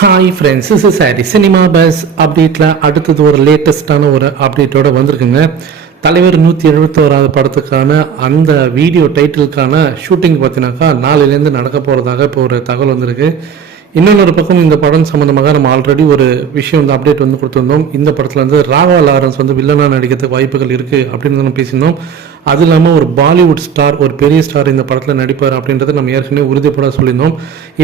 Hi friends is sorry cinema buzz அப்டேட்டில் அடுத்தது ஒரு லேட்டஸ்டான ஒரு அப்டேட்டோட வந்திருக்குங்க. தலைவர் நூற்றி எழுபத்தோராவது படத்துக்கான அந்த வீடியோ டைட்டிலுக்கான ஷூட்டிங் பார்த்தினாக்கா நாளையிலேருந்து நடக்க போகிறதாக இப்போ ஒரு தகவல் வந்திருக்கு. இன்னொரு பக்கம் இந்த படம் சம்மந்தமாக நம்ம ஆல்ரெடி ஒரு விஷயம் வந்து அப்டேட் வந்து கொடுத்துருந்தோம். இந்த படத்தில் வந்து ராகவா லாரன்ஸ் வந்து வில்லனாக நடிக்கிறதுக்கு வாய்ப்புகள் இருக்குது அப்படின்னு நம்ம பேசியிருந்தோம். அது இல்லாமல் ஒரு பாலிவுட் ஸ்டார் ஒரு பெரிய ஸ்டார் இந்த படத்தில் நடிப்பார் அப்படின்றத நம்ம ஏற்கனவே உறுதிப்பட சொல்லியிருந்தோம்.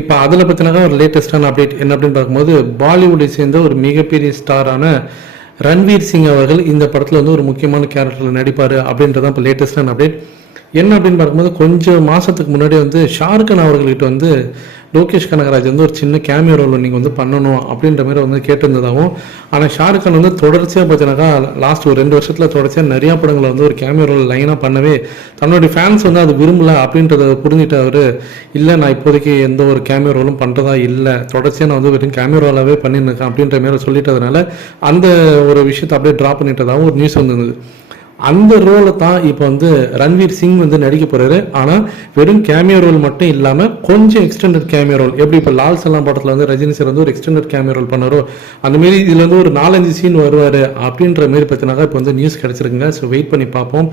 இப்போ அதில் பற்றினாக்க ஒரு லேட்டஸ்டான அப்டேட் என்ன அப்படின்னு பார்க்கும்போது பாலிவுட்டை சேர்ந்த ஒரு மிகப்பெரிய ஸ்டாரான ரன்வீர் சிங் அவர்கள் இந்த படத்தில் வந்து ஒரு முக்கியமான கேரக்டரில் நடிப்பார் அப்படின்றதான் இப்போ லேட்டஸ்டான அப்டேட் என்ன அப்படின்னு பார்க்கும்போது கொஞ்சம் மாதத்துக்கு முன்னாடி வந்து ஷாருக்கான் அவர்கள்கிட்ட வந்து லோகேஷ் கனகராஜ் வந்து ஒரு சின்ன கேமியோ ரோல் நீங்கள் வந்து பண்ணணும் அப்படின்ற மாதிரி வந்து கேட்டிருந்ததாகவும் ஆனால் ஷாருக்கான் வந்து தொடர்ச்சியாக பார்த்தீங்கன்னாக்கா லாஸ்ட் ஒரு ரெண்டு வருஷத்தில் தொடர்ச்சியாக நிறையா படங்களை வந்து ஒரு கேமியோ ரோல் லைனாக பண்ணவே தன்னுடைய ஃபேன்ஸ் வந்து அது விரும்பல அப்படின்றத புரிஞ்சுட்டு அவர் இல்லை நான் இப்போதைக்கு எந்த ஒரு கேமியோ ரோலும் பண்ணுறதா இல்லை. தொடர்ச்சியாக நான் வந்து வெறும் கேமியோ ரோலாகவே பண்ணியிருக்கேன். அப்படின்ற மாதிரி சொல்லிட்டதுனால அந்த ஒரு விஷயத்தை அப்படியே ட்ராப் பண்ணிட்டதாகவும் ஒரு நியூஸ் வந்திருந்தது. அந்த ரோலை தான் இப்போ வந்து ரன்வீர் சிங் வந்து நடிக்க போறாரு. ஆனால் வெறும் கேமியோ ரோல் மட்டும் இல்லாமல் கொஞ்சம் எக்ஸ்டெண்டட் கேமியோ ரோல் எப்படி இப்போ லால் சலாம் படத்தில் வந்து ரஜினி சார் வந்து ஒரு எக்ஸ்டெண்டட் கேமியோ ரோல் பண்ணாரோ அந்த மாரி இதில் வந்து ஒரு நாலஞ்சு சீன் வருவார் அப்படின்ற மாரி பார்த்தினாக்கா இப்போ வந்து நியூஸ் கிடச்சிருக்குங்க. ஸோ வெயிட் பண்ணி பார்ப்போம்.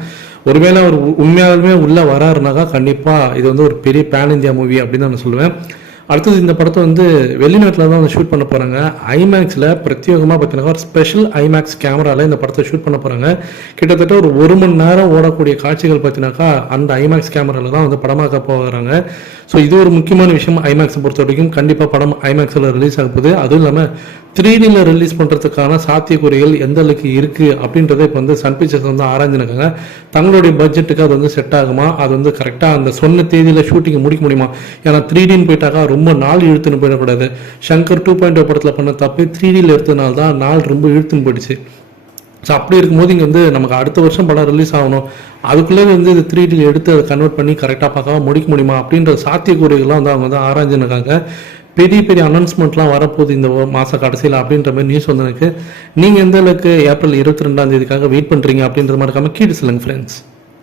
ஒருவேளை அவர் உண்மையாலுமே உள்ளே வராருனாக்கா கண்டிப்பாக இது வந்து ஒரு பெரிய பேன் இந்தியா மூவி அப்படின்னு நான் சொல்லுவேன். அடுத்தது இந்த படத்தை வந்து வெளிநாட்டில் தான் வந்து ஷூட் பண்ண போகிறாங்க ஐமேக்ஸில் பிரத்யேகமாக பார்த்தீங்கன்னா ஒரு ஸ்பெஷல் ஐமேக்ஸ் கேமராவில் இந்த படத்தை ஷூட் பண்ண போகிறாங்க கிட்டத்தட்ட ஒரு ஒரு மணி நேரம் ஓடக்கூடிய காட்சிகள் பார்த்தீங்கன்னாக்கா அந்த ஐமேக்ஸ் கேமராவில் தான் வந்து படமாக்க போகிறாங்க ஸோ இது ஒரு முக்கியமான விஷயம் ஐமேக்ஸை பொறுத்த வரைக்கும் கண்டிப்பாக படம் ஐமேக்ஸில் ரிலீஸ் ஆக போகுது. அதுவும் இல்லாமல் த்ரீ டியில் ரிலீஸ் பண்ணுறதுக்கான சாத்தியக்குறைகள் எந்த அளவுக்கு இருக்குது அப்படின்றத இப்போ வந்து சன் பிக்சர்ஸ் வந்து ஆராய்ஞ்சிருக்காங்க. தங்களுடைய பட்ஜெட்டுக்கு அது வந்து செட் ஆகுமா? அது வந்து கரெக்டாக அந்த சொன்ன தேதியில் ஷூட்டிங் முடிக்க முடியுமா? ஏன்னா த்ரீ டின்னு போயிட்டாக்கா ரொம்ப நாள் இழுத்துன்னு போயிடக்கூடாது. சங்கர் டூ பாயிண்ட் படத்தில் பண்ண தப்பு த்ரீ டியில் எடுத்ததுனால தான் நாள் ரொம்ப இழுத்துன்னு போயிடுச்சு. ஸோ அப்படி இருக்கும்போது இங்கே வந்து நமக்கு அடுத்த வருஷம் படம் ரிலீஸ் ஆகணும். அதுக்குள்ளே வந்து இது த்ரீ டியில் எடுத்து அதை கன்வெர்ட் பண்ணி கரெக்டாக பார்க்காம முடிக்க முடியுமா? அப்படின்ற சாத்தியக்கூறுகள்லாம் வந்து அவங்க வந்து ஆராய்ஞ்சுருக்காங்க. பெரிய பெரிய அனௌன்ஸ்மெண்ட்லாம் வரப்போகுது இந்த மாத கடைசியில் அப்படின்ற மாதிரி நியூஸ் வந்து எனக்கு நீங்கள் எந்த அளவுக்கு ஏப்ரல் இருபத்தி ரெண்டாம் தேதிக்காக வெயிட் பண்ணுறீங்க அப்படின்ற மாதிரி கீழே சொல்லுங்கள் ஃப்ரெண்ட்ஸ்